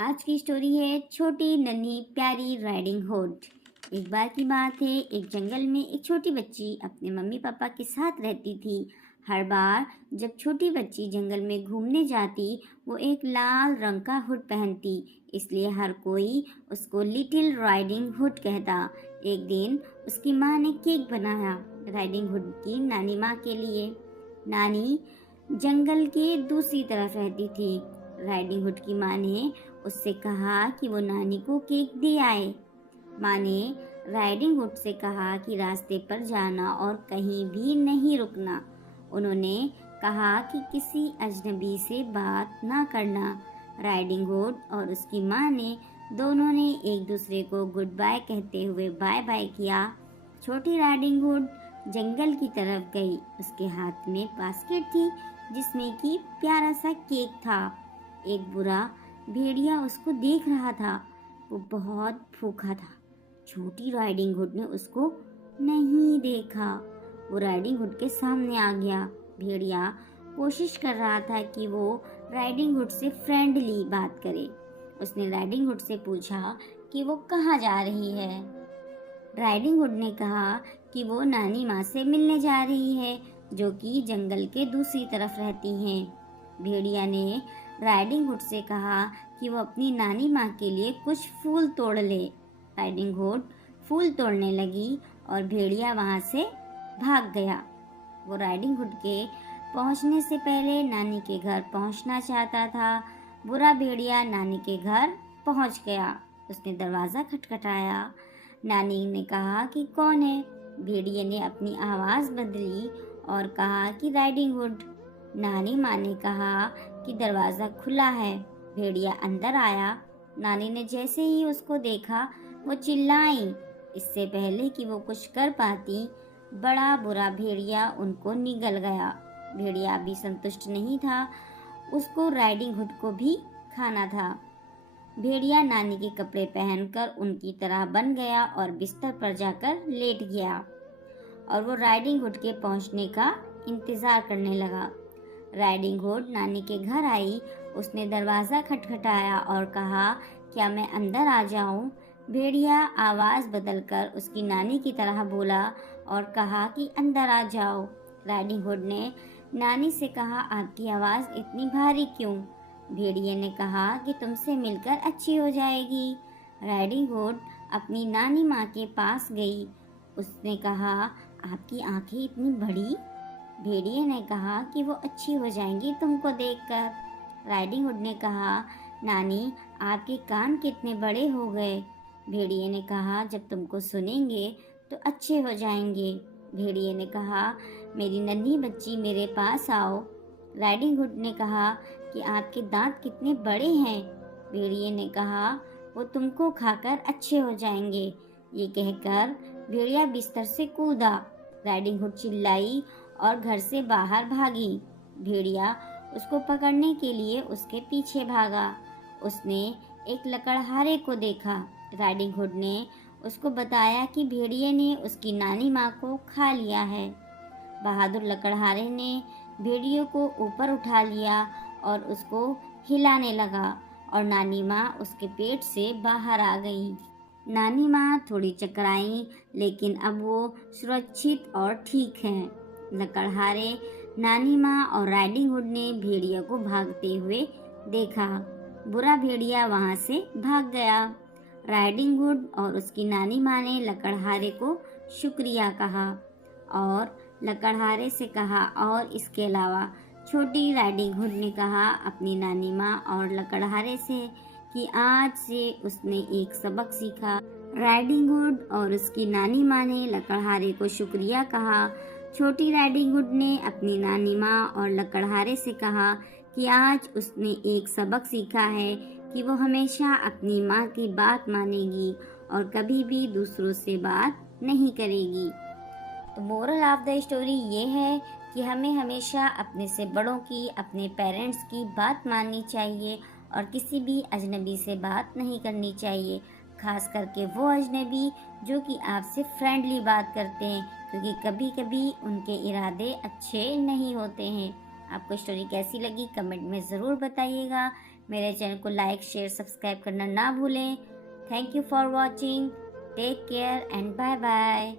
आज की स्टोरी है छोटी नन्ही प्यारी राइडिंग हुड। एक बार की बात है, एक जंगल में एक छोटी बच्ची अपने मम्मी पापा के साथ रहती थी। हर बार जब छोटी बच्ची जंगल में घूमने जाती, वो एक लाल रंग का हुड पहनती, इसलिए हर कोई उसको लिटिल राइडिंग हुड कहता। एक दिन उसकी माँ ने केक बनाया राइडिंग हुड की नानी माँ के लिए। नानी जंगल के दूसरी तरफ रहती थी। राइडिंग हुड की माँ ने उससे कहा कि वो नानी को केक दे आए। माँ ने राइडिंग हुड से कहा कि रास्ते पर जाना और कहीं भी नहीं रुकना। उन्होंने कहा कि किसी अजनबी से बात ना करना। राइडिंग हुड और उसकी माँ ने दोनों ने एक दूसरे को गुड बाय कहते हुए बाय बाय किया। छोटी राइडिंग हुड जंगल की तरफ गई। उसके हाथ में बास्केट थी जिसमें कि प्यारा सा केक था। एक बुरा भेड़िया उसको देख रहा था। वो बहुत भूखा था। छोटी राइडिंग हुड ने उसको नहीं देखा। वो राइडिंग हुड के सामने आ गया। भेड़िया कोशिश कर रहा था कि वो राइडिंग हुड से फ्रेंडली बात करे। उसने राइडिंग हुड से पूछा कि वो कहाँ जा रही है। राइडिंग हुड ने कहा कि वो नानी माँ से मिलने जा रही है, जो कि जंगल के दूसरी तरफ रहती हैं। भेड़िया ने राइडिंग हुड से कहा कि वो अपनी नानी माँ के लिए कुछ फूल तोड़ ले। राइडिंग हुड फूल तोड़ने लगी और भेड़िया वहाँ से भाग गया। वो राइडिंग हुड के पहुँचने से पहले नानी के घर पहुँचना चाहता था। बुरा भेड़िया नानी के घर पहुँच गया। उसने दरवाज़ा खटखटाया। नानी ने कहा कि कौन है। भेड़िए ने अपनी आवाज़ बदली और कहा कि राइडिंग हुड। नानी माँ ने कहा कि दरवाज़ा खुला है। भेड़िया अंदर आया। नानी ने जैसे ही उसको देखा, वो चिल्लाई। इससे पहले कि वो कुछ कर पाती, बड़ा बुरा भेड़िया उनको निगल गया। भेड़िया भी संतुष्ट नहीं था, उसको राइडिंग हुड को भी खाना था। भेड़िया नानी के कपड़े पहनकर उनकी तरह बन गया और बिस्तर पर जाकर लेट गया और वो राइडिंग हुड के पहुंचने का इंतज़ार करने लगा। राइडिंग हुड नानी के घर आई। उसने दरवाज़ा खटखटाया और कहा, क्या मैं अंदर आ जाऊं? भेड़िया आवाज़ बदलकर उसकी नानी की तरह बोला और कहा कि अंदर आ जाओ। राइडिंग हुड ने नानी से कहा, आपकी आवाज़ इतनी भारी क्यों? भेड़िए ने कहा कि तुमसे मिलकर अच्छी हो जाएगी। राइडिंग हुड अपनी नानी माँ के पास गई। उसने कहा, आपकी आंखें इतनी बड़ी? भेड़िए ने कहा कि वो अच्छी हो जाएंगी तुमको देखकर। राइडिंग हुड ने कहा, नानी आपके कान कितने बड़े हो गए? भेड़िए ने कहा, जब तुमको सुनेंगे तो अच्छे हो जाएंगे। भेड़िए ने कहा, मेरी नन्ही बच्ची मेरे पास आओ। राइडिंग हुड ने कहा कि आपके दांत कितने बड़े हैं। भेड़िए ने कहा, वो तुमको खाकर अच्छे हो जाएंगे। ये कहकर भेड़िया बिस्तर से कूदा। राइडिंग हुड चिल्लाई और घर से बाहर भागी। भेड़िया उसको पकड़ने के लिए उसके पीछे भागा। उसने एक लकड़हारे को देखा। राइडिंग हुड ने उसको बताया कि भेड़िए ने उसकी नानी माँ को खा लिया है। बहादुर लकड़हारे ने भेड़िए को ऊपर उठा लिया और उसको हिलाने लगा और नानी माँ उसके पेट से बाहर आ गई। नानी माँ थोड़ी चकराई, लेकिन अब वो सुरक्षित और ठीक हैं। लकड़हारे, नानी माँ और राइडिंग हुड ने भेड़िया को भागते हुए देखा। बुरा भेड़िया वहाँ से भाग गया। राइडिंग हुड और उसकी नानी माँ ने लकड़हारे को शुक्रिया कहा और लकड़हारे से कहा, और इसके अलावा छोटी राइडिंग हुड ने कहा अपनी नानी माँ और लकड़हारे से कि आज से उसने एक सबक सीखा। राइडिंग हुड और उसकी नानी माँ ने लकड़हारे को शुक्रिया कहा। छोटी राइडिंग हुड ने अपनी नानी माँ और लकड़हारे से कहा कि आज उसने एक सबक सीखा है कि वो हमेशा अपनी माँ की बात मानेगी और कभी भी दूसरों से बात नहीं करेगी। तो मोरल ऑफ द स्टोरी ये है कि हमें हमेशा अपने से बड़ों की, अपने पेरेंट्स की बात माननी चाहिए और किसी भी अजनबी से बात नहीं करनी चाहिए, खास करके वो अजनबी जो कि आपसे फ्रेंडली बात करते हैं, क्योंकि कभी कभी उनके इरादे अच्छे नहीं होते हैं। आपको स्टोरी कैसी लगी कमेंट में ज़रूर बताइएगा। मेरे चैनल को लाइक शेयर सब्सक्राइब करना ना भूलें। Thank you for watching. Take care and bye bye.